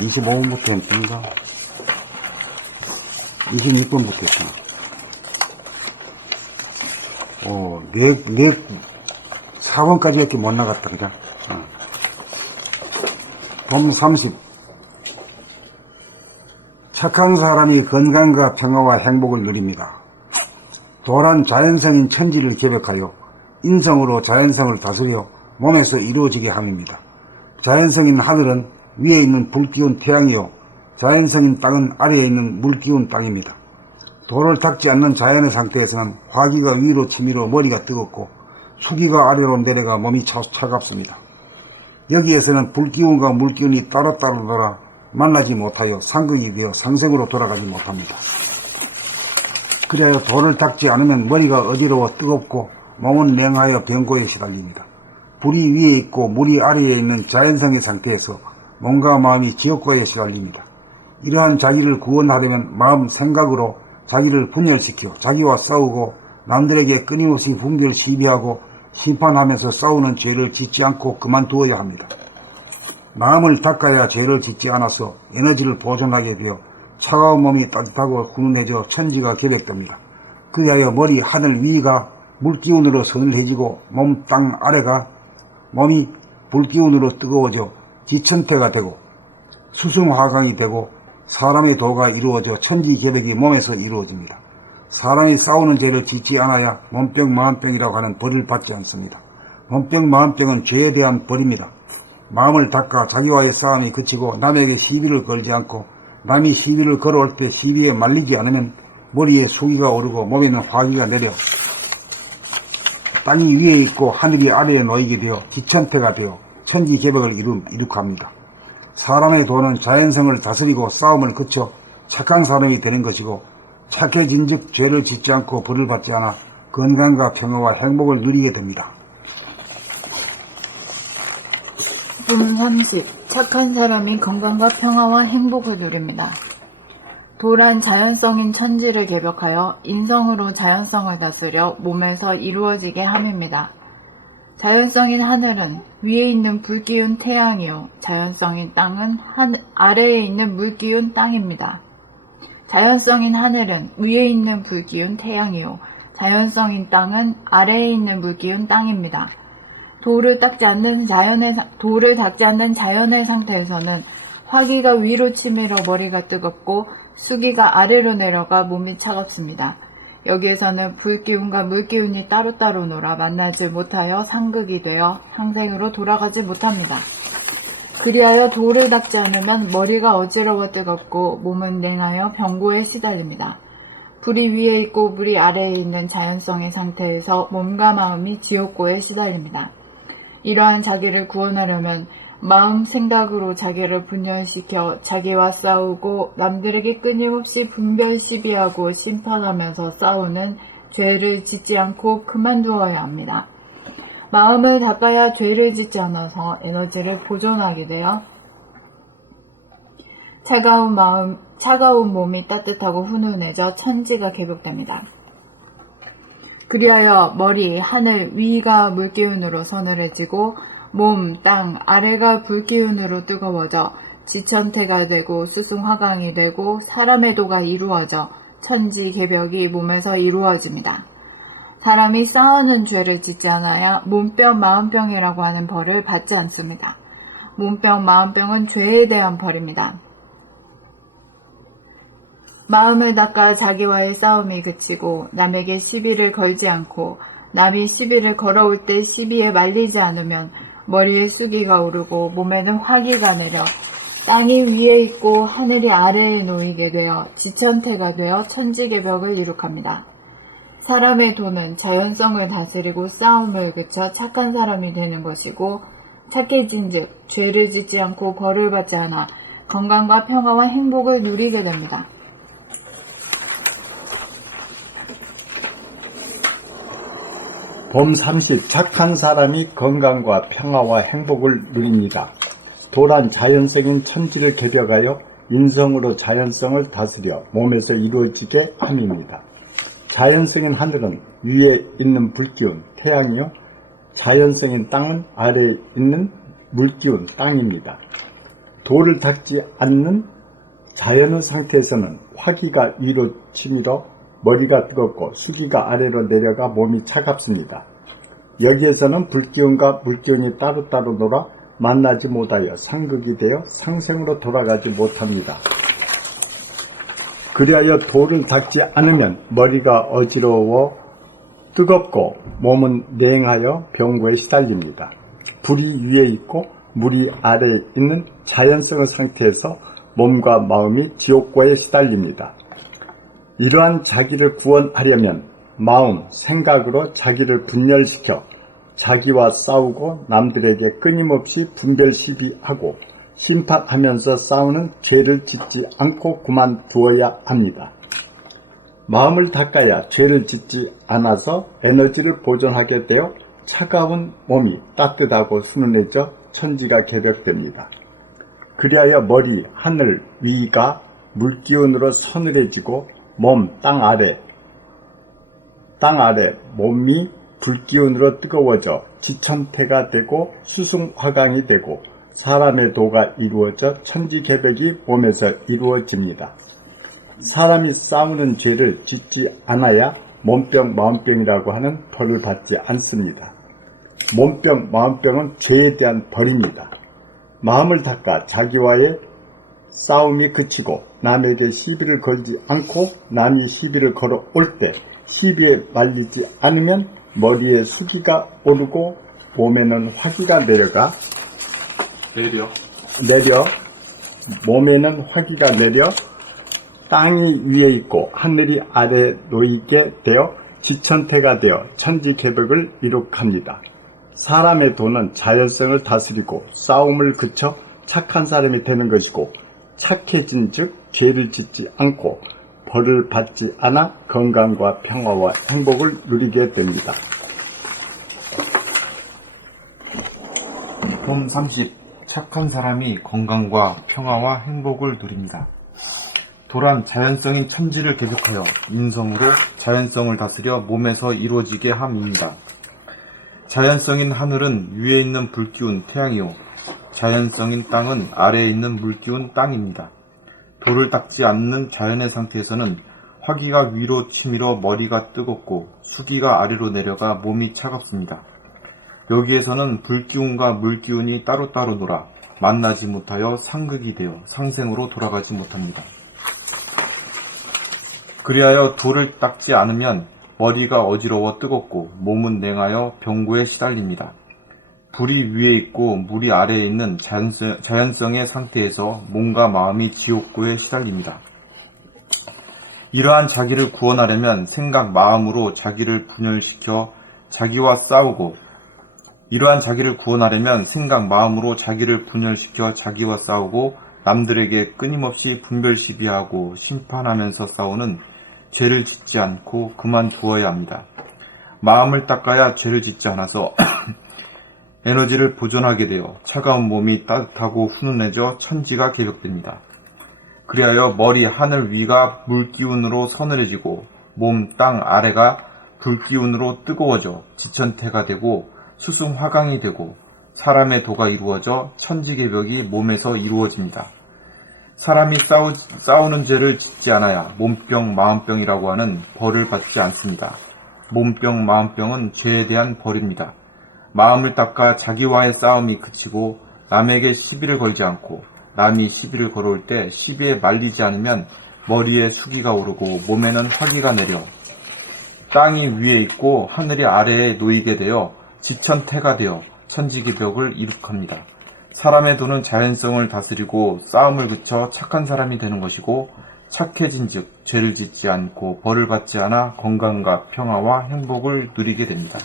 25번부터 했던가? 26번부터 했잖아. 4번까지 이렇게 못 나갔다, 그죠? 봄 30. 착한 사람이 건강과 평화와 행복을 누립니다. 도란 자연성인 천지를 개벽하여 인성으로 자연성을 다스려 몸에서 이루어지게 함입니다. 자연성인 하늘은 위에 있는 불기운 태양이요, 자연성인 땅은 아래에 있는 물기운 땅입니다. 돌을 닦지 않는 자연의 상태에서는 화기가 위로 치밀어 머리가 뜨겁고 수기가 아래로 내려가 몸이 차갑습니다. 여기에서는 불기운과 물기운이 따로따로 돌아 만나지 못하여 상극이 되어 상생으로 돌아가지 못합니다. 그래야 돌을 닦지 않으면 머리가 어지러워 뜨겁고 몸은 냉하여 병고에 시달립니다. 불이 위에 있고 물이 아래에 있는 자연성의 상태에서 몸과 마음이 지옥고에 시달립니다. 이러한 자기를 구원하려면 마음, 생각으로 자기를 분열시켜 자기와 싸우고 남들에게 끊임없이 분별 시비하고 심판하면서 싸우는 죄를 짓지 않고 그만두어야 합니다. 마음을 닦아야 죄를 짓지 않아서 에너지를 보존하게 되어 차가운 몸이 따뜻하고 훈훈해져 천지가 개벽됩니다. 그리하여 머리, 하늘 위가 물기운으로 서늘해지고 몸, 땅 아래가 몸이 불기운으로 뜨거워져 지천태가 되고 수승화강이 되고 사람의 도가 이루어져 천지개벽이 몸에서 이루어집니다. 사람이 싸우는 죄를 짓지 않아야 몸병, 마음병이라고 하는 벌을 받지 않습니다. 몸병, 마음병은 죄에 대한 벌입니다. 마음을 닦아 자기와의 싸움이 그치고 남에게 시비를 걸지 않고 남이 시비를 걸어올 때 시비에 말리지 않으면 머리에 수기가 오르고 몸에는 화기가 내려 땅이 위에 있고 하늘이 아래에 놓이게 되어 지천태가 되어 천지개벽을 이룩합니다. 사람의 도는 자연성을 다스리고 싸움을 그쳐 착한 사람이 되는 것이고 착해진 즉 죄를 짓지 않고 벌을 받지 않아 건강과 평화와 행복을 누리게 됩니다. 봄 30. 착한 사람이 건강과 평화와 행복을 누립니다. 도란 자연성인 천지를 개벽하여 인성으로 자연성을 다스려 몸에서 이루어지게 함입니다. 자연성인 하늘은 위에 있는 불기운 태양이요, 자연성인 땅은 아래에 있는 물기운 땅입니다. 자연성인 하늘은 위에 있는 불기운 태양이요, 자연성인 땅은 아래에 있는 물기운 땅입니다. 돌을 닦지 않는 자연의 상태에서는 화기가 위로 치밀어 머리가 뜨겁고 수기가 아래로 내려가 몸이 차갑습니다. 여기에서는 불기운과 물기운이 따로따로 놀아 만나지 못하여 상극이 되어 상생으로 돌아가지 못합니다. 그리하여 돌을 닦지 않으면 머리가 어지러워 뜨겁고 몸은 냉하여 병고에 시달립니다. 불이 위에 있고 물이 아래에 있는 자연성의 상태에서 몸과 마음이 지옥고에 시달립니다. 이러한 자기를 구원하려면 마음, 생각으로 자기를 분열시켜 자기와 싸우고 남들에게 끊임없이 분별 시비하고 심판하면서 싸우는 죄를 짓지 않고 그만두어야 합니다. 마음을 닦아야 죄를 짓지 않아서 에너지를 보존하게 되어 차가운 몸이 따뜻하고 훈훈해져 천지가 개벽됩니다. 그리하여 머리, 하늘 위가 물기운으로 서늘해지고 몸, 땅, 아래가 불기운으로 뜨거워져 지천태가 되고 수승화강이 되고 사람의 도가 이루어져 천지개벽이 몸에서 이루어집니다. 사람이 싸우는 죄를 짓지 않아야 몸병, 마음병이라고 하는 벌을 받지 않습니다. 몸병, 마음병은 죄에 대한 벌입니다. 마음을 닦아 자기와의 싸움이 그치고 남에게 시비를 걸지 않고 남이 시비를 걸어올 때 시비에 말리지 않으면 머리에 수기가 오르고 몸에는 화기가 내려 땅이 위에 있고 하늘이 아래에 놓이게 되어 지천태가 되어 천지개벽을 이룩합니다. 사람의 도는 자연성을 다스리고 싸움을 그쳐 착한 사람이 되는 것이고 착해진 즉 죄를 짓지 않고 벌을 받지 않아 건강과 평화와 행복을 누리게 됩니다. 봄 30. 착한 사람이 건강과 평화와 행복을 누립니다. 도란 자연성인 천지를 개벽하여 인성으로 자연성을 다스려 몸에서 이루어지게 함입니다. 자연성인 하늘은 위에 있는 불기운 태양이요, 자연성인 땅은 아래에 있는 물기운 땅입니다. 돌을 닦지 않는 자연의 상태에서는 화기가 위로 치밀어 머리가 뜨겁고 수기가 아래로 내려가 몸이 차갑습니다. 여기에서는 불기운과 물기운이 따로따로 놀아 만나지 못하여 상극이 되어 상생으로 돌아가지 못합니다. 그리하여 돌을 닦지 않으면 머리가 어지러워 뜨겁고 몸은 냉하여 병고에 시달립니다. 불이 위에 있고 물이 아래에 있는 자연성의 상태에서 몸과 마음이 지옥고에 시달립니다. 이러한 자기를 구원하려면 마음, 생각으로 자기를 분열시켜 자기와 싸우고 남들에게 끊임없이 분별 시비하고 심판하면서 싸우는 죄를 짓지 않고 그만두어야 합니다. 마음을 닦아야 죄를 짓지 않아서 에너지를 보존하게 되어 차가운 몸이 따뜻하고 순은해져 천지가 개벽됩니다. 그리하여 머리, 하늘, 위가 물기운으로 서늘해지고 몸, 땅 아래 몸이 불기운으로 뜨거워져 지천태가 되고 수승화강이 되고 사람의 도가 이루어져 천지개벽이 몸에서 이루어집니다. 사람이 싸우는 죄를 짓지 않아야 몸병, 마음병이라고 하는 벌을 받지 않습니다. 몸병, 마음병은 죄에 대한 벌입니다. 마음을 닦아 자기와의 싸움이 그치고 남에게 시비를 걸지 않고 남이 시비를 걸어올 때 시비에 말리지 않으면 머리에 수기가 오르고 몸에는 화기가 내려 몸에는 화기가 내려 땅이 위에 있고 하늘이 아래에 놓이게 되어 지천태가 되어 천지개벽을 이룩합니다. 사람의 도는 자연성을 다스리고 싸움을 그쳐 착한 사람이 되는 것이고 착해진 즉 죄를 짓지 않고 벌을 받지 않아 건강과 평화와 행복을 누리게 됩니다. 봄 30. 착한 사람이 건강과 평화와 행복을 누립니다. 도란 자연성인 천지를 개벽하여 인성으로 자연성을 다스려 몸에서 이루어지게 함입니다. 자연성인 하늘은 위에 있는 불기운 태양이요 자연성인 땅은 아래에 있는 물기운 땅입니다. 돌을 닦지 않는 자연의 상태에서는 화기가 위로 치밀어 머리가 뜨겁고 수기가 아래로 내려가 몸이 차갑습니다. 여기에서는 불기운과 물기운이 따로따로 놀아 만나지 못하여 상극이 되어 상생으로 돌아가지 못합니다. 그리하여 돌을 닦지 않으면 머리가 어지러워 뜨겁고 몸은 냉하여 병고에 시달립니다. 불이 위에 있고 물이 아래에 있는 자연성의 상태에서 몸과 마음이 지옥고에 시달립니다. 이러한 자기를 구원하려면 생각, 마음으로 자기를 분열시켜 자기와 싸우고 남들에게 끊임없이 분별 시비하고 심판하면서 싸우는 죄를 짓지 않고 그만두어야 합니다. 마음을 닦아야 죄를 짓지 않아서 에너지를 보존하게 되어 차가운 몸이 따뜻하고 훈훈해져 천지가 개벽됩니다. 그리하여 머리, 하늘 위가 물기운으로 서늘해지고 몸, 땅 아래가 불기운으로 뜨거워져 지천태가 되고 수승화강이 되고 사람의 도가 이루어져 천지개벽이 몸에서 이루어집니다. 사람이 싸우는 죄를 짓지 않아야 몸병, 마음병이라고 하는 벌을 받지 않습니다. 몸병, 마음병은 죄에 대한 벌입니다. 마음을 닦아 자기와의 싸움이 그치고 남에게 시비를 걸지 않고 남이 시비를 걸어올 때 시비에 말리지 않으면 머리에 수기가 오르고 몸에는 화기가 내려 땅이 위에 있고 하늘이 아래에 놓이게 되어 지천태가 되어 천지개벽을 이룩합니다. 사람의 도는 자연성을 다스리고 싸움을 그쳐 착한 사람이 되는 것이고 착해진 즉 죄를 짓지 않고 벌을 받지 않아 건강과 평화와 행복을 누리게 됩니다.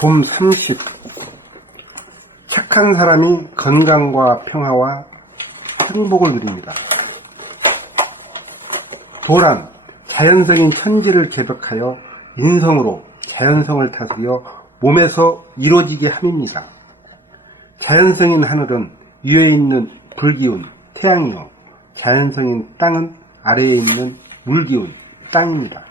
봄 30. 착한 사람이 건강과 평화와 행복을 누립니다. 도란 자연성인 천지를 개벽하여 인성으로 자연성을 다스려 몸에서 이루어지게 함입니다. 자연성인 하늘은 위에 있는 불기운 태양이요 자연성인 땅은 아래에 있는 물기운 땅입니다.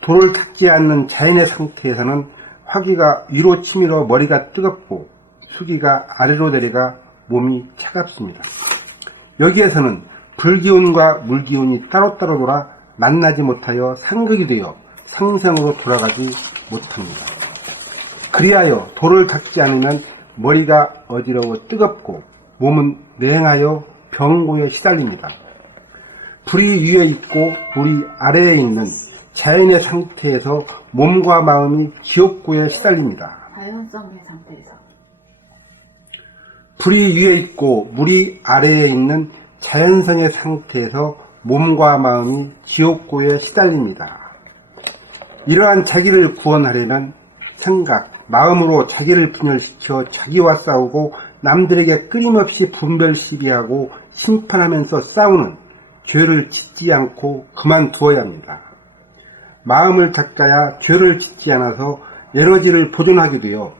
돌을 닦지 않는 자연의 상태에서는 화기가 위로 치밀어 머리가 뜨겁고 수기가 아래로 내려가 몸이 차갑습니다. 여기에서는 불기운과 물기운이 따로따로 돌아 만나지 못하여 상극이 되어 상생으로 돌아가지 못합니다. 그리하여 돌을 닦지 않으면 머리가 어지러워 뜨겁고 몸은 냉하여 병고에 시달립니다. 불이 위에 있고 물이 아래에 있는 자연의 상태에서 몸과 마음이 지옥고에 시달립니다. 자연성의 상태에서. 불이 위에 있고 물이 아래에 있는 자연성의 상태에서 몸과 마음이 지옥고에 시달립니다. 이러한 자기를 구원하려면 생각, 마음으로 자기를 분열시켜 자기와 싸우고 남들에게 끊임없이 분별 시비하고 심판하면서 싸우는 죄를 짓지 않고 그만두어야 합니다. 마음을 닦아야 죄를 짓지 않아서 에너지를 보존하게 되어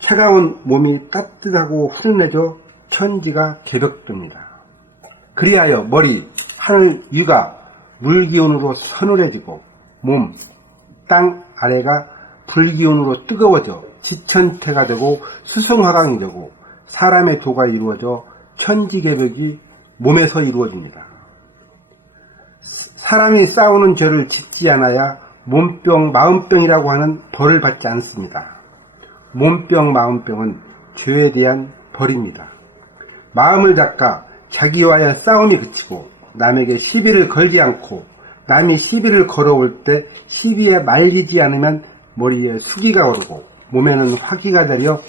차가운 몸이 따뜻하고 훈훈해져 천지가 개벽됩니다. 그리하여 머리, 하늘 위가 물기운으로 서늘해지고 몸, 땅 아래가 불기운으로 뜨거워져 지천태가 되고 수성화강이 되고 사람의 도가 이루어져 천지개벽이 몸에서 이루어집니다. 사람이 싸우는 죄를 짓지 않아야 몸병, 마음병이라고 하는 벌을 받지 않습니다. 몸병, 마음병은 죄에 대한 벌입니다. 마음을 닦아 자기와의 싸움이 그치고 남에게 시비를 걸지 않고 남이 시비를 걸어올 때 시비에 말리지 않으면 머리에 수기가 오르고 몸에는 화기가 되려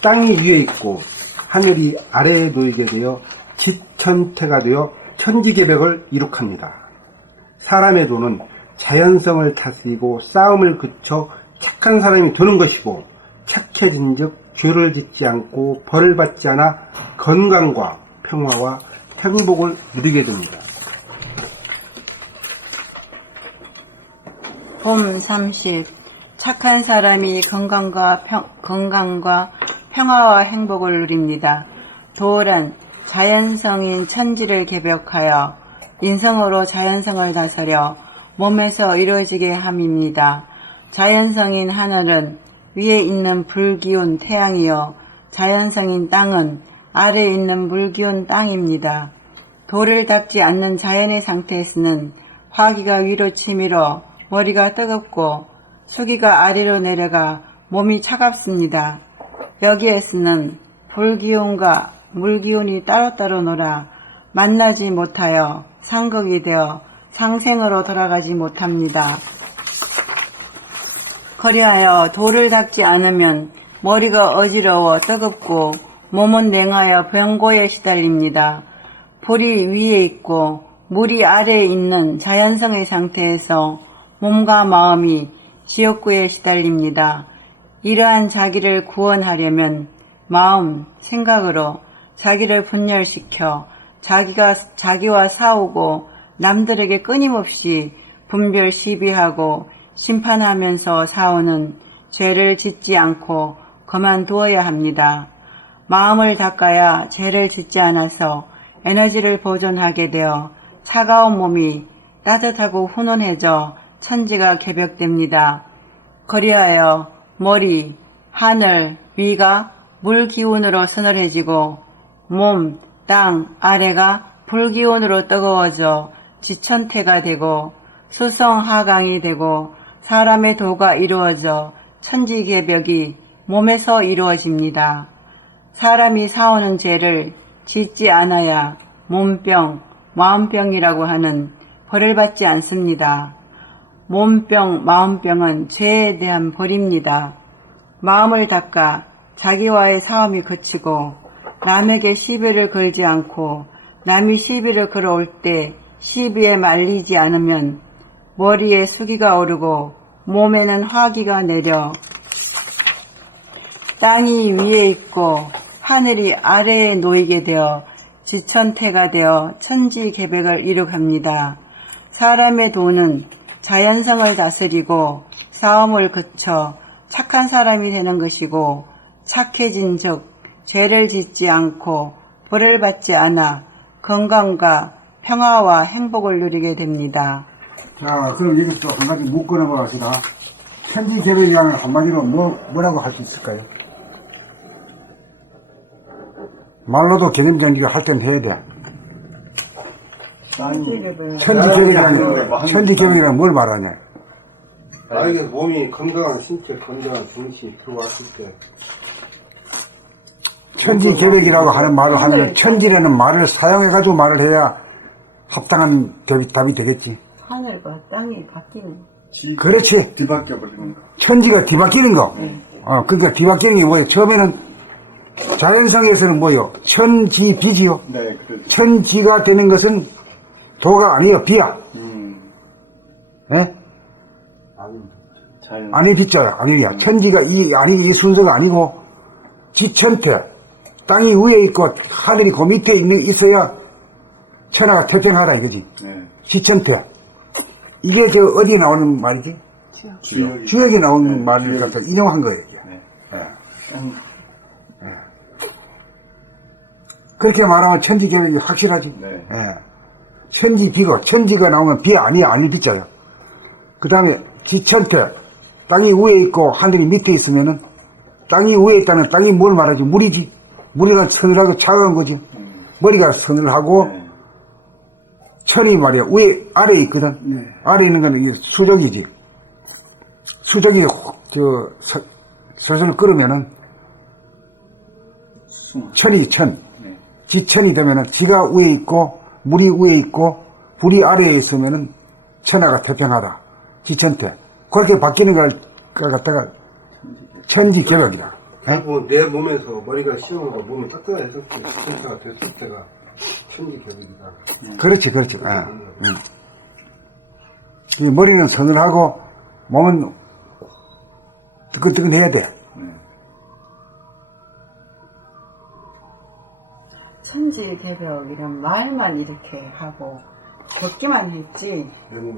땅이 위에 있고 하늘이 아래에 놓이게 되어 지천태가 되어 천지개벽을 이룩합니다. 사람의 도는 자연성을 다스리고 싸움을 그쳐 착한 사람이 되는 것이고 착해진 즉 죄를 짓지 않고 벌을 받지 않아 건강과 평화와 행복을 누리게 됩니다. 봄 30. 착한 사람이 건강과 평화와 행복을 누립니다. 도란 자연성인 천지를 개벽하여 인성으로 자연성을 다스려 몸에서 이루어지게 함입니다. 자연성인 하늘은 위에 있는 불기운 태양이요 자연성인 땅은 아래에 있는 물기운 땅입니다. 돌을 닦지 않는 자연의 상태에서는 화기가 위로 치밀어 머리가 뜨겁고 수기가 아래로 내려가 몸이 차갑습니다. 여기에서는 불기운과 물기운이 따로따로 놀아 만나지 못하여 상극이 되어 상생으로 돌아가지 못합니다. 그리하여 돌을 닦지 않으면 머리가 어지러워 뜨겁고 몸은 냉하여 병고에 시달립니다. 불이 위에 있고 물이 아래에 있는 자연성의 상태에서 몸과 마음이 지옥고에 시달립니다. 이러한 자기를 구원하려면 마음, 생각으로 자기를 분열시켜 자기와 싸우고 남들에게 끊임없이 분별 시비하고 심판하면서 싸우는 죄를 짓지 않고 그만두어야 합니다. 마음을 닦아야 죄를 짓지 않아서 에너지를 보존하게 되어 차가운 몸이 따뜻하고 훈훈해져 천지가 개벽됩니다. 그리하여 머리, 하늘, 위가 물기운으로 서늘해지고 몸, 땅, 아래가 불기운으로 뜨거워져 지천태가 되고 수성하강이 되고 사람의 도가 이루어져 천지개벽이 몸에서 이루어집니다. 사람이 싸우는 죄를 짓지 않아야 몸병, 마음병이라고 하는 벌을 받지 않습니다. 몸병, 마음병은 죄에 대한 벌입니다. 마음을 닦아 자기와의 싸움이 그치고 남에게 시비를 걸지 않고 남이 시비를 걸어올 때 시비에 말리지 않으면 머리에 수기가 오르고 몸에는 화기가 내려 땅이 위에 있고 하늘이 아래에 놓이게 되어 지천태가 되어 천지개벽을 이룩합니다. 사람의 도는 자연성을 다스리고 싸움을 그쳐 착한 사람이 되는 것이고 착해진 즉 죄를 짓지 않고 벌을 받지 않아 건강과 평화와 행복을 누리게 됩니다. 자, 그럼 여기서 한 가지 묶어내봐 합시다. 천지개벽이라는 한마디로 뭐라고 할 수 있을까요? 말로도 개념정리가 할 땐 해야 돼. 천지개벽이라는 뭘 말하냐? 나에게 몸이 건강한 신체, 건강한 정신이 들어왔을 때 천지개벽이라고 하는 말을 하면 천지라는 말을 사용해가지고 말을 해야 합당한 답이 되겠지. 하늘과 땅이 바뀌는. 그렇지. 뒤바뀌어 버리는 거. 천지가 뒤바뀌는 거. 그러니까 뒤바뀌는 게 뭐예요? 처음에는 자연성에서는 뭐예요? 천지비지요. 네, 그렇죠. 천지가 되는 것은 도가 아니에요. 비야. 예? 자연. 아니 비자야. 아니야. 천지가 이 순서가 아니고 지천태. 땅이 위에 있고 하늘이 그 밑에 있어야 천하가 태평하다 이거지. 네. 지천태. 이게 저 어디에 나오는 말이지? 주역이. 주역에 나오는 말을 갖다 인용한 거예요. 네. 그렇게 말하면 천지개벽이 확실하지. 네. 예. 천지비고, 천지가 나오면 비 아니야, 아닐 비자요. 그 다음에 지천태, 땅이 위에 있고 하늘이 밑에 있으면은 땅이 위에 있다는 땅이 뭘 말하지? 물이지. 물이가 서늘하고 차가운 거지. 머리가 서늘하고 네. 천이 말이야 위에 아래에 있거든. 네. 아래에 있는 거는 이게 수적이지. 수적이 슬슬 끓으면은 천이 천. 네. 지천이 되면은 지가 위에 있고 물이 위에 있고 불이 아래에 있으면은 천하가 태평하다. 지천태. 그렇게 바뀌는 걸 갖다가 천지개벽이다. 결국 내 몸에서 머리가 시원하고 몸이 따뜻해졌을 때 천사가 됐을 때가 천지개벽이다. 그렇지, 그렇지. 이 머리는 서늘하고 몸은 뜨끈뜨끈해야 돼. 천지개벽 이런 말만 이렇게 하고 걷기만 했지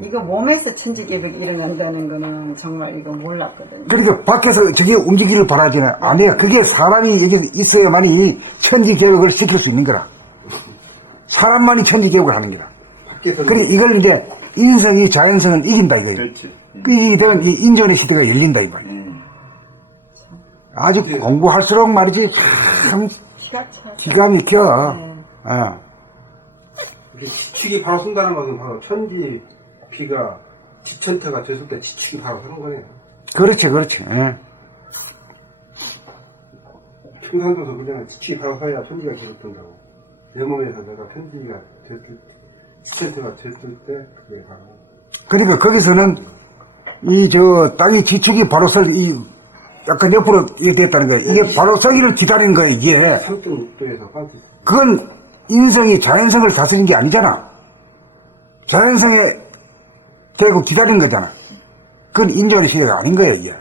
이거 몸에서 천지개벽 일어난다는 거는 정말 이거 몰랐거든요. 그러니까 밖에서 저게 움직이기를 바라잖아요. 아니야. 그게 사람이 여기 있어야만이 천지개벽을 시킬 수 있는 거라. 사람만이 천지개벽을 하는 거라. 밖에서 그래, 이걸 이제 인성이 자연성을 이긴다 이거예요. 그렇지. 이게 되면 이 인존의 시대가 열린다 이거. 아주 공부할수록 말이지 참 기가 차. 기가 막혀. 네. 이렇게 지축이 바로 쓴다는 것은 바로 천지비가 지천태가 됐을 때 지축이 바로 서는 거네요. 그렇지, 그렇지. 예. 충산도서 그냥 지축이 바로 서야 천지가 계속 된다고. 내 몸에서 내가 천지가 됐을 때, 지천태가 됐을 때 그게 바로. 그러니까 거기서는 땅이 지축이 바로 약간 옆으로 이렇게 됐다는 거예요. 이게 바로 서기를 기다리는 거예요, 이게. 3.6도에서 빠질 수 그건 인성이 자연성을 다스린 게 아니잖아. 자연성에 대고 기다리는 거잖아. 그건 인존의 시대가 아닌 거야, 이게.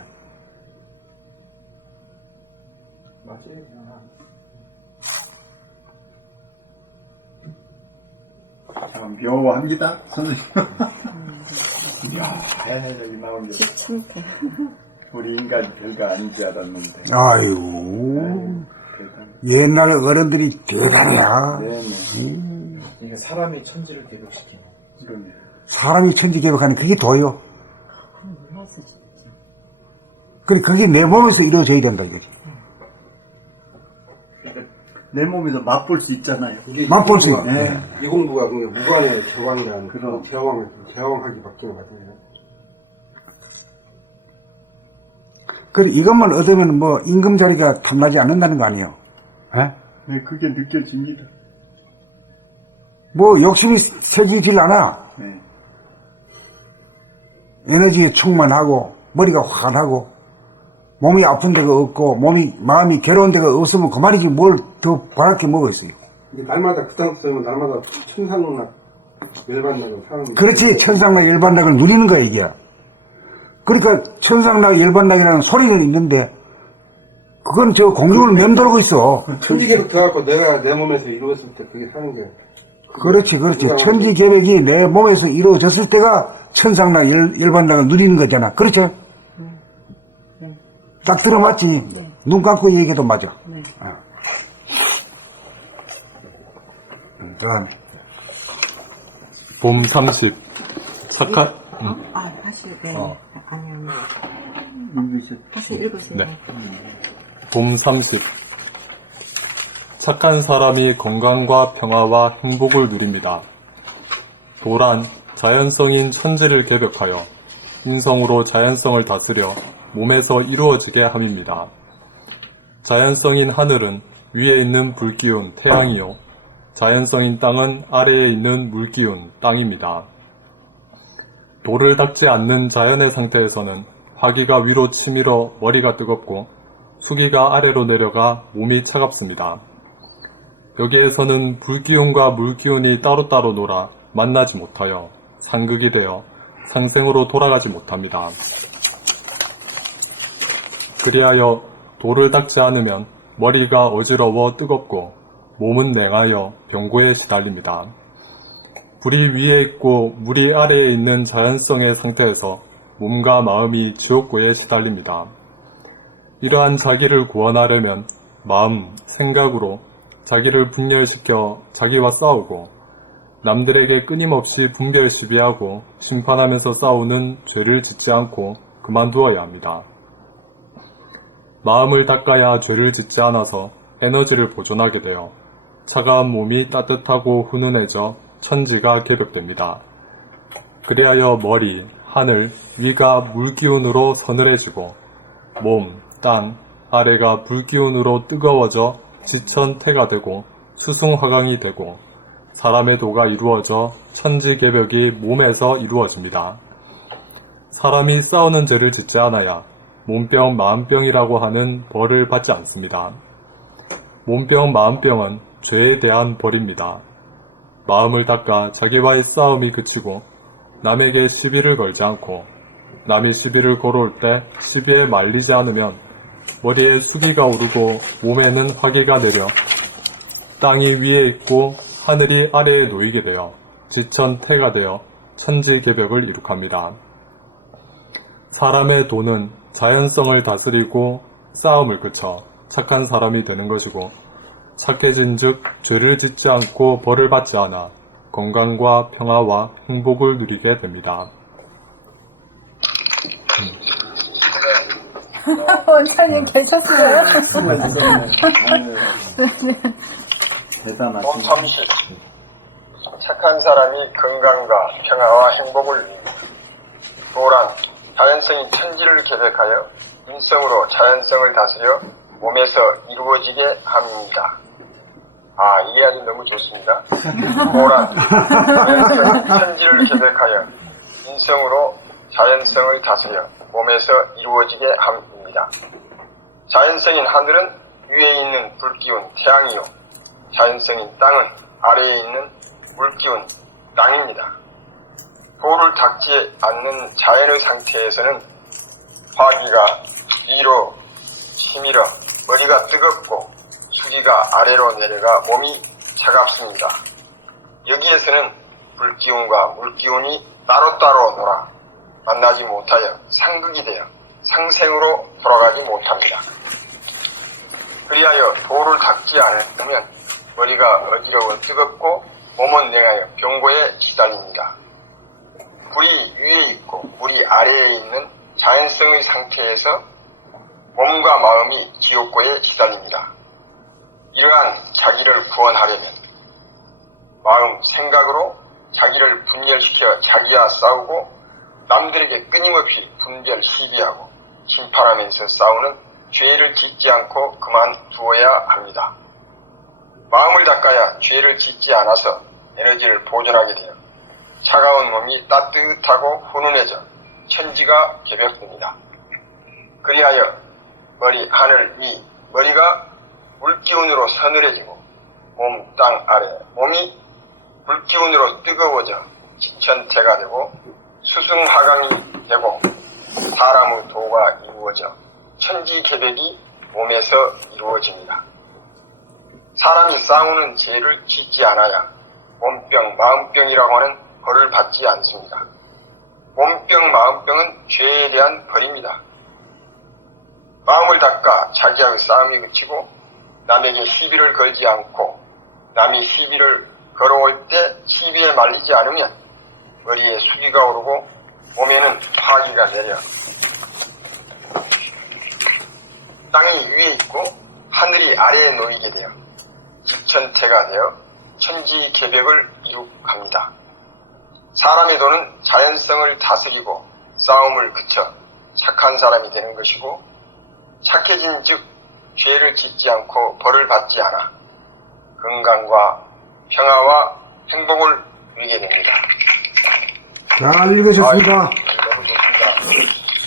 참 묘합니다, 선생님. 이야, 자연의 나오는 게 지천태. 우리 인간 별거 아닌 줄 알았는데. 아유, 옛날 어른들이 대단해야. 네네. 이게 사람이 천지를 개벽시키는. 이거네. 사람이 천지개벽하는 그게 도요. 몰랐어 진짜. 그래, 그게 내 몸에서 이루어져야 된다, 이거지. 그러니까 내 몸에서 맛볼 수 있잖아요. 맛볼 수 있네. 네. 이 공부가 그냥 무관의 제왕이라는 그럼. 제왕하기 바뀌는 것 같아요. 그래, 이것만 얻으면 뭐 임금 자리가 탐나지 않는다는 거 아니에요? 예? 네, 그게 느껴집니다. 뭐 욕심이 새기질 않아. 네. 에너지에 충만하고 머리가 환하고 몸이 아픈 데가 없고 마음이 괴로운 데가 없으면 그만이지 뭘 더 바랄 게 뭐가 있어요. 이게 날마다 그 땅 쓰면 날마다 천상락 열반락을 사는. 그렇지. 천상락 열반락을 누리는 거야 이게. 그러니까 천상락 열반락이라는 소리는 있는데 그건 저 공중을 맴돌고 있어. 천지개벽 들어갖고 내가 내 몸에서 이루었을 때 그게 사는 게. 그렇지. 천지개벽이 내 몸에서 이루어졌을 때가 천상락 열반락을 누리는 거잖아. 그렇죠? 딱 들어맞지. 눈 감고 얘기해도 맞아. 봄 30. 다시, 네. 아니요. 다시 읽으세요. 네. 봄 30. 착한 사람이 건강과 평화와 행복을 누립니다. 도란, 자연성인 천지를 개벽하여 인성으로 자연성을 다스려 몸에서 이루어지게 함입니다. 자연성인 하늘은 위에 있는 불기운 태양이요, 자연성인 땅은 아래에 있는 물기운 땅입니다. 돌을 닦지 않는 자연의 상태에서는 화기가 위로 치밀어 머리가 뜨겁고 수기가 아래로 내려가 몸이 차갑습니다. 여기에서는 불기운과 물기운이 따로따로 놀아 만나지 못하여 상극이 되어 상생으로 돌아가지 못합니다. 그리하여 돌을 닦지 않으면 머리가 어지러워 뜨겁고 몸은 냉하여 병고에 시달립니다. 불이 위에 있고 물이 아래에 있는 자연성의 상태에서 몸과 마음이 지옥고에 시달립니다. 이러한 자기를 구원하려면 마음, 생각으로 자기를 분열시켜 자기와 싸우고 남들에게 끊임없이 분별 시비하고 심판하면서 싸우는 죄를 짓지 않고 그만두어야 합니다. 마음을 닦아야 죄를 짓지 않아서 에너지를 보존하게 되어 차가운 몸이 따뜻하고 훈훈해져 천지가 개벽됩니다. 그리하여 머리, 하늘, 위가 물기운으로 서늘해지고 몸, 땅, 아래가 불기운으로 뜨거워져 지천태가 되고 수승화강이 되고 사람의 도가 이루어져 천지개벽이 몸에서 이루어집니다. 사람이 싸우는 죄를 짓지 않아야 몸병, 마음병이라고 하는 벌을 받지 않습니다. 몸병, 마음병은 죄에 대한 벌입니다. 마음을 닦아 자기와의 싸움이 그치고 남에게 시비를 걸지 않고 남이 시비를 걸어올 때 시비에 말리지 않으면 머리에 수기가 오르고 몸에는 화기가 내려 땅이 위에 있고 하늘이 아래에 놓이게 되어 지천태가 되어 천지개벽을 이룩합니다. 사람의 도는 자연성을 다스리고 싸움을 그쳐 착한 사람이 되는 것이고 착해진 즉 죄를 짓지 않고 벌을 받지 않아 건강과 평화와 행복을 누리게 됩니다. 원장님 계셨어요? 대단하시네. 봄 30. 착한 사람이 건강과 평화와 행복을 누립니다. 도란, 자연성이 천지를 개벽하여 인성으로 자연성을 다스려 몸에서 이루어지게 함입니다. 이게 아주 너무 좋습니다. 도란, 자연성이 천지를 개벽하여 인성으로 자연성을 다스려 몸에서 이루어지게 함입니다. 자연성인 하늘은 위에 있는 불기운 태양이요, 자연성인 땅은 아래에 있는 물기운 땅입니다. 돌을 닦지 않는 자연의 상태에서는 화기가 위로 치밀어 머리가 뜨겁고 수기가 아래로 내려가 몸이 차갑습니다. 여기에서는 불기운과 물기운이 따로따로 놀아 만나지 못하여 상극이 되어 상생으로 돌아가지 못합니다. 그리하여 돌을 닦지 않으면 머리가 어지러워 뜨겁고 몸은 냉하여 병고에 시달립니다. 불이 위에 있고 물이 아래에 있는 자연성의 상태에서 몸과 마음이 지옥고에 시달립니다. 이러한 자기를 구원하려면 마음, 생각으로 자기를 분열시켜 자기와 싸우고 남들에게 끊임없이 분별 시비하고 심판하면서 싸우는 죄를 짓지 않고 그만두어야 합니다. 마음을 닦아야 죄를 짓지 않아서 에너지를 보존하게 되어 차가운 몸이 따뜻하고 훈훈해져 천지가 개벽됩니다. 그리하여 머리, 하늘, 위, 머리가 물기운으로 서늘해지고 몸, 땅, 아래, 몸이 불기운으로 뜨거워져 지천태가 되고 수승하강이 되고 사람의 도가 이루어져 천지개벽이 몸에서 이루어집니다. 사람이 싸우는 죄를 짓지 않아야 몸병, 마음병이라고 하는 벌을 받지 않습니다. 몸병, 마음병은 죄에 대한 벌입니다. 마음을 닦아 자기와의 싸움이 그치고 남에게 시비를 걸지 않고 남이 시비를 걸어올 때 시비에 말리지 않으면 머리에 수기가 오르고 몸에는 화기가 내려 땅이 위에 있고 하늘이 아래에 놓이게 되어 집천태가 되어 천지개벽을 이룩합니다. 사람의 도는 자연성을 다스리고 싸움을 그쳐 착한 사람이 되는 것이고 착해진 즉 죄를 짓지 않고 벌을 받지 않아 건강과 평화와 행복을 누리게 됩니다. 잘 읽으셨습니다. 너무 좋습니다.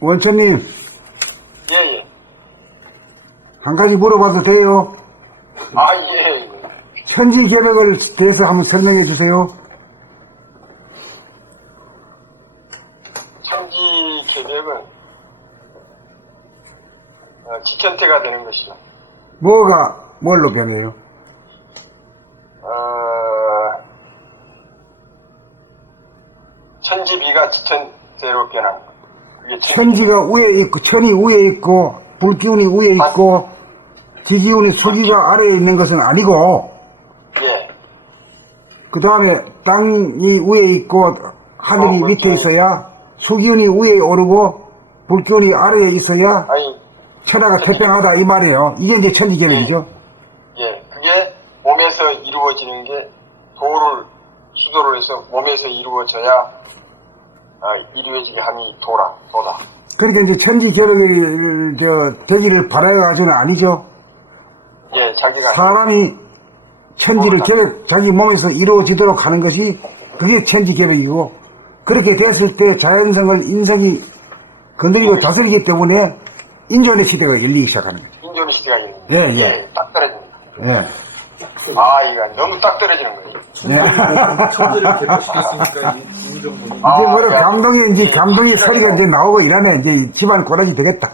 원천님, 예. 한 가지 물어봐도 돼요? 예. 천지개벽을 대해서 한번 설명해 주세요. 천지개벽은 지천태가 되는 것이죠. 뭐가 뭘로 변해요? 천지비가 지천태로 변한 것. 그게 천지가 위에 있고, 천이 위에 있고, 불기운이 위에 있고, 지기운이 수기가 아래에 있는 것은 아니고, 예. 그 다음에 땅이 위에 있고, 하늘이 밑에 있어야, 수기운이 위에 오르고, 불기운이 아래에 있어야, 아니, 천하가 태평하다 이 말이에요. 이게 이제 천지개벽이죠. 예. 그게 몸에서 이루어지는 게 수도로 해서 몸에서 이루어져야 이루어지게 함이 도다. 그러니까 이제 천지개벽이 되기를 바라가지고는 아니죠. 예, 자기가 사람이 천지를 개벽, 자기 몸에서 이루어지도록 하는 것이 그게 천지개벽이고, 그렇게 됐을 때 자연성을 인성이 건드리고 다스리기 때문에 인존의 시대가 열리기 시작하는 거예요. 인존의 시대가 있는 예. 딱 떨어집니다. 예. 이거 너무 딱 떨어지는 거예요. 천지를 개벽시켰으니까 이 정도는. 이제 뭐로 감동이 소리가 이제 나오고 이러면 이제 집안 꼬라지 되겠다.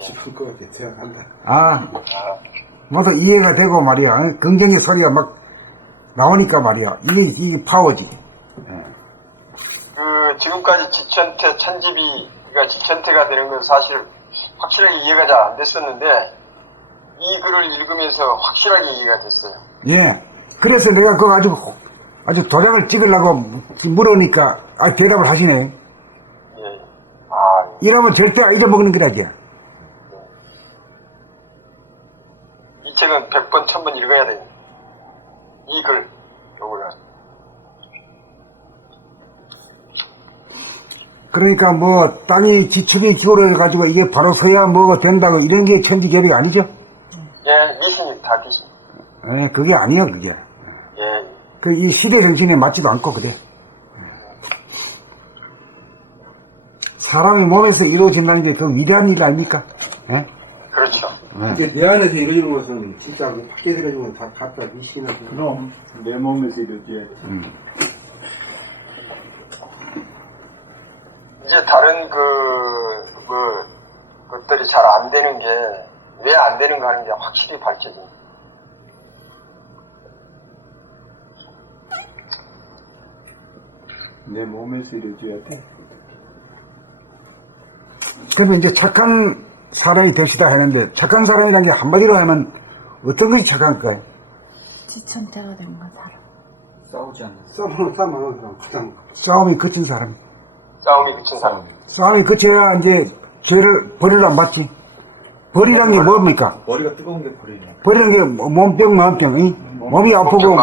싶을 것 같아, 생각한다. 모두 이해가 되고 말이야. 긍정의 소리가 막 나오니까 말이야. 이게 파워지. 지금까지 지천태, 천지비가 지천태가 되는 건 사실 확실하게 이해가 잘 안 됐었는데, 이 글을 읽으면서 확실하게 이해가 됐어요. 예. 그래서 내가 그거 아주 도장을 찍으려고 물으니까, 대답을 하시네. 예. 이러면 절대 잊어먹는 거라기야. 이 책은 100번, 1000번 읽어야 돼요. 이 글, 요거를. 그러니까 뭐 땅이 지축이 기울어가지고 이게 바로 서야 뭐가 된다고 이런 게 천지개벽이 아니죠? 예, 미신이 다 미신. 예, 그게 아니에요, 그게. 예. 이 시대 정신에 맞지도 않고 그래. 사람의 몸에서 이루어진다는 게 그 위대한 일 아닙니까? 예? 그렇죠. 이게 내 안에서 이루어지는 것은 진짜 밖에서 이루어지는 건 다 갖다 미신이나. 그럼 내 몸에서 이루어져야지. 이제 다른 것들이 잘 안 되는 게, 왜 안 되는가 하는 게 확실히 밝혀집니다. 내 몸에서 이루어져야 돼. 그러면 이제 착한 사람이 됩시다 하는데, 착한 사람이라는 게 한마디로 하면 어떤 것이 착한 거예요? 지천태가 된 건 사람. 싸우지 않는. 싸움하는 사람, 가장. 싸움이 그친 사람. 싸움이 그친 사람. 싸움이 그쳐야 이제 죄를 벌을 안 받지. 벌이란 게 뭡니까? 머리가 뜨거운 게 버리네. 벌이란 게 몸병, 마음병. 몸이 아프고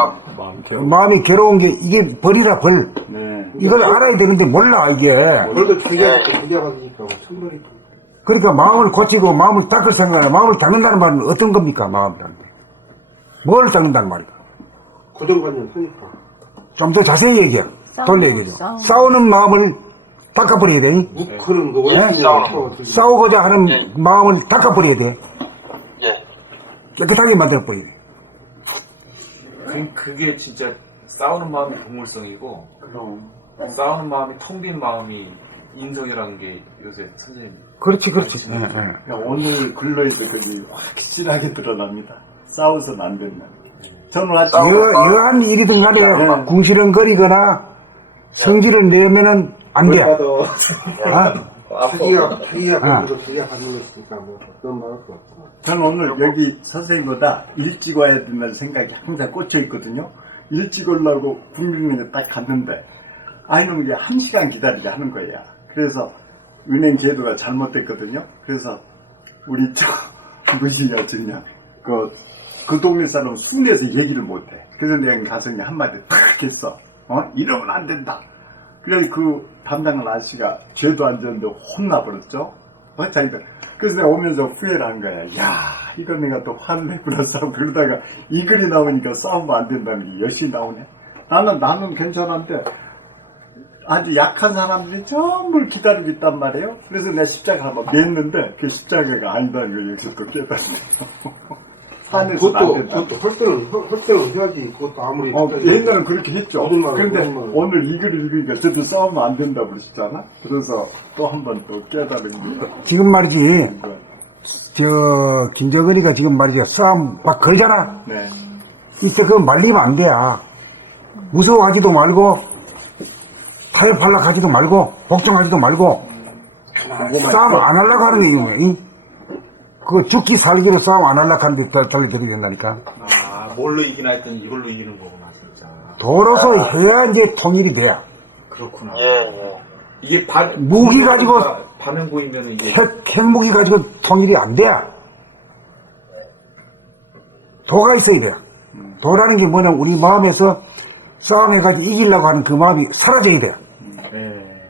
마음이 괴로운 게 이게 벌이라 벌. 네. 이걸 알아야 되는데 몰라 이게. 벌도 죽여받으니까 천벌이. 그러니까 마음을 고치고 마음을 닦을 생각을, 마음을 닦는다는 말은 어떤 겁니까? 마음이라는 게. 뭘 닦는다는 말이야? 고정관념 하니까. 좀 더 자세히 얘기해. 돌려 얘기해줘. 싸우는 마음을 닦아버려야 돼. 그런 거 예, 싸우고자 하는 마음을 닦아버려야 돼. 예. 깨끗하게 만들어버려야 돼. 그게 진짜 싸우는 마음이 동물성이고, 그럼. 싸우는 마음이 텅 빈 마음이 인성이라는 게 요새 선생님. 그렇지. 그러니까 오늘 글로에서 그게 확실하게 드러납니다. 싸워서는 안 된다. 저는 아직 여한 일이든 간에 궁시렁거리거나 성질을 내면은 안 돼. 자기가 받는 거 자기가 받는 것이니까 뭐 어떤 말할 거 없어. 저는 오늘 여기 선생님보다 일찍 와야 된다는 생각이 항상 꽂혀 있거든요. 일찍 오려고 국민은행에 딱 갔는데 아이놈 이게 1시간 기다리게 하는 거야. 그래서 은행 제도가 잘못됐거든요. 그래서 우리 무시야 그냥 그 동네 사람 순해서 얘기를 못해. 그래서 내가 가서 그냥 한마디 탁 했어. 이러면 안 된다. 그래서 그 담당한 아저씨가 죄도 안 졌는데 혼나버렸죠. 자기들. 그래서 내가 오면서 후회를 한 거야. 야, 이거 내가 또 화를 내구나 싸우고 그러다가 이 글이 나오니까 싸우면 안 된다는 게 여실히 나오네. 나는 괜찮은데 아주 약한 사람들이 전부 기다리고 있단 말이에요. 그래서 내가 십자가 한번 냈는데 그 십자가가 아니다는 걸 여기서 또 깨달았어요. 그것도 헐때는 해야지. 그것도 아무리. 옛날엔 그렇게 했죠. 그런데 거짓말. 오늘 이 글을 읽으니까 저도 싸우면 안 된다고 그러시잖아. 그래서 또 한 번 또 깨달은 거죠. 지금 말이지, 김정은이가 지금 말이죠. 싸움 막 걸잖아. 네. 이때 그거 말리면 안 돼. 무서워하지도 말고, 타협하려고 하지도 말고, 복종하지도 말고, 싸움 안 하려고 하는 게 이유야. 그거 죽기 살기로 싸움 안 하려고 하는데 달려들이 된다니까. 뭘로 이기나 했더니 이걸로 이기는 거구나, 진짜. 도로서 해야 이제 통일이 돼야. 그렇구나. 예. 이게 무기 가지고 반응 보이면 이게 핵무기 가지고 통일이 안 돼야. 도가 있어야 돼요. 도라는 게 뭐냐면 우리 마음에서 싸움해가지고 이기려고 하는 그 마음이 사라져야 돼요.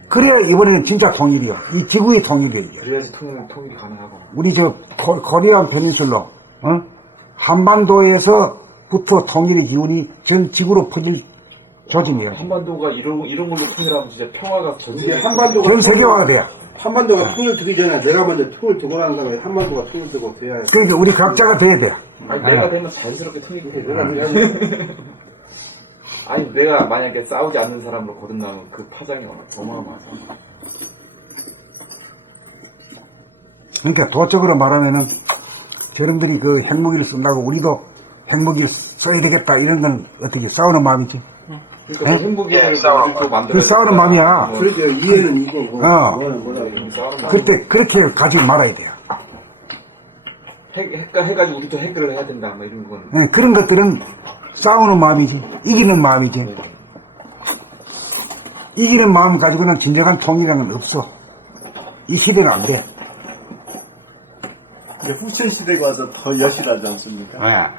그래야 이번에는 진짜 통일이요. 이 지구의 통일이에요. 그래야지 통일이 가능하구나. 우리 코리안 페닌슐러, 한반도에서부터 통일의 기운이 전 지구로 퍼질 조짐이에요. 한반도가 이런 걸로 통일하면 진짜 평화가 전 세계 전 세계화가 돼요. 한반도가 통일 되기 전에 내가 먼저 통일 되고 난 다음에 한반도가 통일 되고 돼야 해. 그러니까 우리 각자가 돼야 돼요. 아니 내가 되면 자연스럽게 통일이 돼. 내가 돼야지. 아니 내가 만약에 싸우지 않는 사람으로 거듭나면 그 파장이 어마어마하죠. 그러니까 도적으로 말하면은 저놈들이 그 핵무기를 쓴다고 우리도 핵무기를 써야 되겠다 이런 건 어떻게 싸우는 마음이지? 그러니까 그 핵무기를 우리도 만들어야 그 싸우는 마음이야. 그렇죠. 이해는 이거고. 그때 그렇게 가지 말아야 돼요. 해가지고 우리도 핵을 해야 된다, 뭐 이런 건. 그런 것들은 싸우는 마음이지. 이기는 마음이지. 이기는 마음 가지고는 진정한 통일은 없어. 이 시대는 안 돼. 후세 시대가 와서 더 여실하지 않습니까?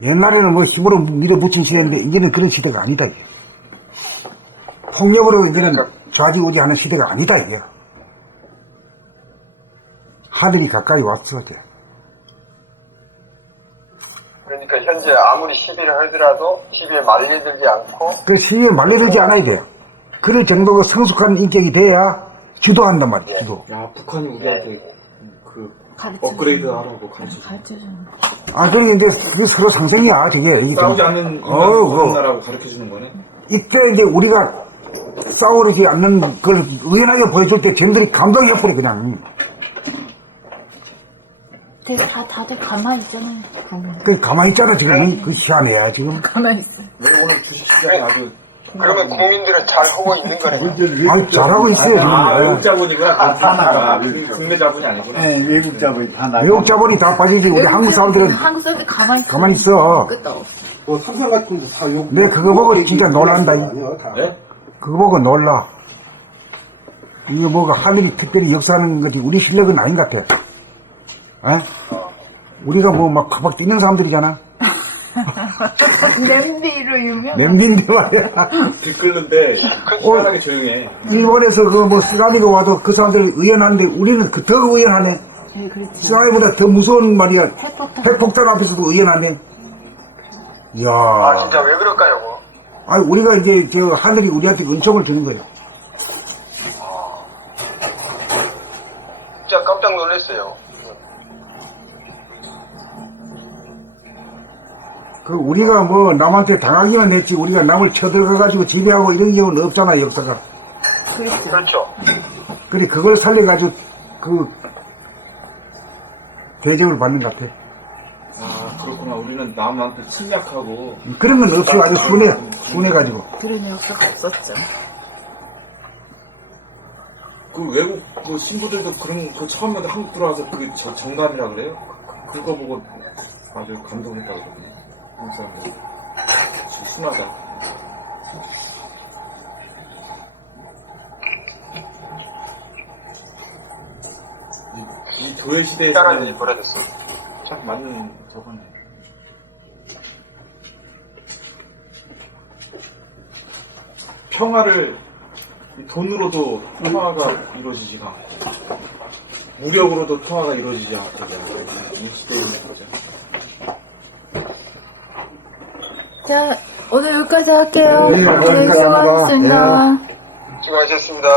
옛날에는 뭐 힘으로 밀어붙인 시대인데 이제는 그런 시대가 아니다. 이게. 폭력으로 이제는 좌지우지하는 시대가 아니다. 이게. 하늘이 가까이 왔어. 이제. 그러니까 현재 아무리 시비를 하더라도 시비에 말려들지 않고 그 시위에 말려들지 않아야 돼요. 그럴 정도로 성숙한 인격이 돼야 주도한단 말이에요. 주도. 야, 북한이 우리한테 그 업그레이드 하라고 가르쳐주는. 그러니까 이제 그게 서로 상생이야. 저게. 싸우지 않는 나라고 가르쳐주는 거네. 이때 이제 우리가 싸우지 않는 걸 의연하게 보여줄 때 쟤들이 감동해버려 그냥. 다들 가만히 있잖아요. 가만히 있잖아 지금. 그 희한해야 지금. 가만히 있어. 왜 오늘 주식시장이 아주 그러면 국민들은 잘 하고 있는 거네. 잘하고 있어요. 외국 자본이구나. 하나가 국내 자본이 아니구나. 네, 외국 자본이 다 나가. 외국 자본이 다 빠지지. 우리 한국 사람들은 한국 사람들 가만히 있어. 끝도 없어. 뭐 삼성 같은 데 다 욕. 내 그거 보고 진짜 놀란다. 네? 그거 보고 놀라. 이거 뭐가 하늘이 특별히 역사하는 거지. 우리 실력은 아닌 것 같아. 우리가 뭐 막 팍팍 뛰는 사람들이잖아. 냄비로 유명. 냄비인데 말이야. 글 끓는데 시원하게 조용해. 일본에서 그 뭐 쓰나미가 와도 그 사람들 의연한데 우리는 더 의연하네. 네, 그렇지. 쓰나미보다 더 무서운 말이야. 핵폭탄 앞에서도 의연하네. 이야. 진짜 왜 그럴까요? 뭐? 우리가 이제 하늘이 우리한테 은총을 주는 거예요. 진짜 깜짝 놀랐어요. 우리가 뭐 남한테 당하기만 했지 우리가 남을 쳐들어가가지고 지배하고 이런 경우는 없잖아 역사가. 그렇죠. 그래 그걸 살려가지고 대접을 받는 것 같아. 그렇구나. 우리는 남한테 침략하고. 그런 건 없이 아주 순해가지고. 그런 역사가 없었죠. 그 외국 그 신부들도 그런 그 처음에 한국 들어와서 그게 정감이라 그래요? 그거 보고 아주 감동했다고 그러거든요. 한국 사람들. 순하다. 이 도회 시대에 따라는 일이 벌어졌어. 딱 맞는 저거네. 평화를 돈으로도 평화가 이루어지지가 않고 무력으로도 평화가 이루어지지 않고 이 시대에 있는 거죠. 자, 오늘 여기까지 할게요. 네, 네, 감사합니다. 수고하셨습니다. 수고하셨습니다.